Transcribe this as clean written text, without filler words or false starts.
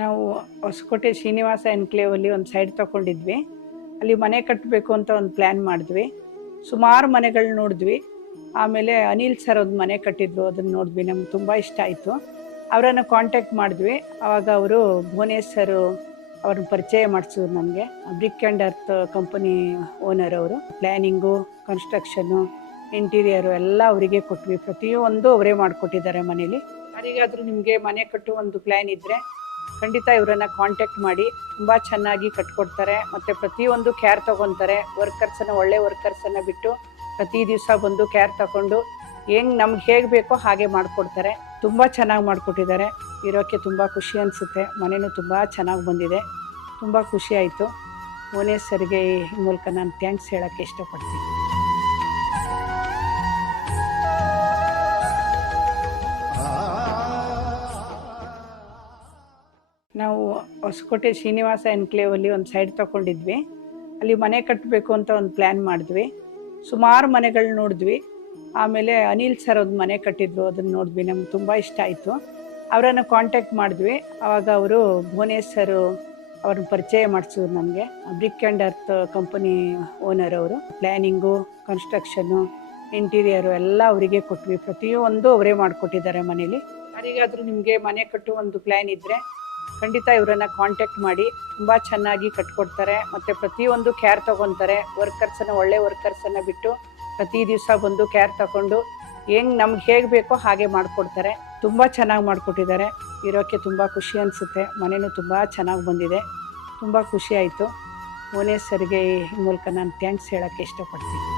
ನಾವು ಹೊಸಕೋಟೆ ಶ್ರೀನಿವಾಸ ಎನ್ಕ್ಲೇವಲ್ಲಿ ಒಂದು ಸೈಡ್ ತೊಗೊಂಡಿದ್ವಿ. ಅಲ್ಲಿ ಮನೆ ಕಟ್ಟಬೇಕು ಅಂತ ಒಂದು ಪ್ಲ್ಯಾನ್ ಮಾಡಿದ್ವಿ. ಸುಮಾರು ಮನೆಗಳು ನೋಡಿದ್ವಿ. ಆಮೇಲೆ ಅನಿಲ್ ಸರ್ ಒಂದು ಮನೆ ಕಟ್ಟಿದ್ರು, ಅದನ್ನು ನೋಡಿದ್ವಿ. ನಮ್ಗೆ ತುಂಬ ಇಷ್ಟ ಆಯಿತು. ಅವರನ್ನು ಕಾಂಟ್ಯಾಕ್ಟ್ ಮಾಡಿದ್ವಿ. ಆವಾಗ ಅವರು ಭುವನೇಶ್ ಸರು ಅವ್ರನ್ನ ಪರಿಚಯ ಮಾಡಿಸಿದ್ರು ನಮಗೆ. Brick and earth company owner ಅವರು. ಪ್ಲ್ಯಾನಿಂಗು, ಕನ್ಸ್ಟ್ರಕ್ಷನ್ನು, ಇಂಟೀರಿಯರು ಎಲ್ಲ ಅವರಿಗೆ ಕೊಟ್ವಿ. ಪ್ರತಿಯೊಂದು ಅವರೇ ಮಾಡಿಕೊಟ್ಟಿದ್ದಾರೆ ಮನೇಲಿ. ಯಾರಿಗಾದರೂ ನಿಮಗೆ ಮನೆ ಕಟ್ಟುವ ಒಂದು ಪ್ಲ್ಯಾನ್ ಇದ್ದರೆ ಖಂಡಿತ ಇವರನ್ನು ಕಾಂಟ್ಯಾಕ್ಟ್ ಮಾಡಿ. ತುಂಬ ಚೆನ್ನಾಗಿ ಕಟ್ಕೊಡ್ತಾರೆ ಮತ್ತು ಪ್ರತಿಯೊಂದು ಕೇರ್ ತೊಗೊತಾರೆ. ವರ್ಕರ್ಸನ್ನು, ಒಳ್ಳೆ ವರ್ಕರ್ಸನ್ನು ಬಿಟ್ಟು ಪ್ರತಿ ದಿವಸ ಬಂದು ಕೇರ್ ತಗೊಂಡು ನಮ್ಗೆ ಹೇಗೆ ಬೇಕೋ ಹಾಗೆ ಮಾಡಿಕೊಡ್ತಾರೆ. ತುಂಬ ಚೆನ್ನಾಗಿ ಮಾಡಿಕೊಟ್ಟಿದ್ದಾರೆ. ಇರೋಕ್ಕೆ ತುಂಬ ಖುಷಿ ಅನಿಸುತ್ತೆ. ಮನೆಯೂ ತುಂಬ ಚೆನ್ನಾಗಿ ಬಂದಿದೆ. ತುಂಬ ಖುಷಿ ಆಯಿತು. ಭುವನೇಶ್ ಸರ್ಗೆ ಈ ಮೂಲಕ ನಾನು ಥ್ಯಾಂಕ್ಸ್ ಹೇಳೋಕ್ಕೆ ಇಷ್ಟಪಡ್ತೀನಿ. ನಾವು ಹೊಸಕೋಟೆ ಶ್ರೀನಿವಾಸ ಎನ್ಕ್ಲೇವಲ್ಲಿ ಒಂದು ಸೈಡ್ ತೊಗೊಂಡಿದ್ವಿ. ಅಲ್ಲಿ ಮನೆ ಕಟ್ಟಬೇಕು ಅಂತ ಒಂದು ಪ್ಲ್ಯಾನ್ ಮಾಡಿದ್ವಿ. ಸುಮಾರು ಮನೆಗಳು ನೋಡಿದ್ವಿ. ಆಮೇಲೆ ಅನಿಲ್ ಸರ್ ಒಂದು ಮನೆ ಕಟ್ಟಿದ್ರು, ಅದನ್ನು ನೋಡಿದ್ವಿ. ನಮ್ಗೆ ತುಂಬ ಇಷ್ಟ ಆಯಿತು. ಅವರನ್ನು ಕಾಂಟ್ಯಾಕ್ಟ್ ಮಾಡಿದ್ವಿ. ಆವಾಗ ಅವರು ಭುವನೇಶ್ ಸರು ಅವ್ರನ್ನ ಪರಿಚಯ ಮಾಡಿಸಿದ್ರು ನಮಗೆ. Brick and earth company owner ಅವರು. ಪ್ಲ್ಯಾನಿಂಗು, ಕನ್ಸ್ಟ್ರಕ್ಷನ್ನು, ಇಂಟೀರಿಯರು ಎಲ್ಲ ಅವರಿಗೆ ಕೊಟ್ವಿ. ಪ್ರತಿಯೊಂದು ಅವರೇ ಮಾಡಿಕೊಟ್ಟಿದ್ದಾರೆ ಮನೇಲಿ. ಯಾರಿಗಾದರೂ ನಿಮಗೆ ಮನೆ ಕಟ್ಟುವ ಒಂದು ಪ್ಲ್ಯಾನ್ ಇದ್ದರೆ ಖಂಡಿತ ಇವರನ್ನು ಕಾಂಟ್ಯಾಕ್ಟ್ ಮಾಡಿ. ತುಂಬ ಚೆನ್ನಾಗಿ ಕಟ್ಕೊಡ್ತಾರೆ ಮತ್ತು ಪ್ರತಿಯೊಂದು ಕೇರ್ ತೊಗೊತಾರೆ. ವರ್ಕರ್ಸನ್ನು, ಒಳ್ಳೆ ವರ್ಕರ್ಸನ್ನು ಬಿಟ್ಟು ಪ್ರತಿ ದಿವಸ ಬಂದು ಕೇರ್ ತಗೊಂಡು ನಮ್ಗೆ ಹೇಗೆ ಬೇಕೋ ಹಾಗೆ ಮಾಡಿಕೊಡ್ತಾರೆ. ತುಂಬ ಚೆನ್ನಾಗಿ ಮಾಡಿಕೊಟ್ಟಿದ್ದಾರೆ. ಇರೋಕ್ಕೆ ತುಂಬ ಖುಷಿ ಅನಿಸುತ್ತೆ. ಮನೆಯೂ ತುಂಬ ಚೆನ್ನಾಗಿ ಬಂದಿದೆ. ತುಂಬ ಖುಷಿ ಆಯಿತು. ಭುವನೇಶ್ ಸರ್ಗೆ ಈ ಮೂಲಕ ನಾನು ಥ್ಯಾಂಕ್ಸ್ ಹೇಳೋಕ್ಕೆ ಇಷ್ಟಪಡ್ತೀನಿ.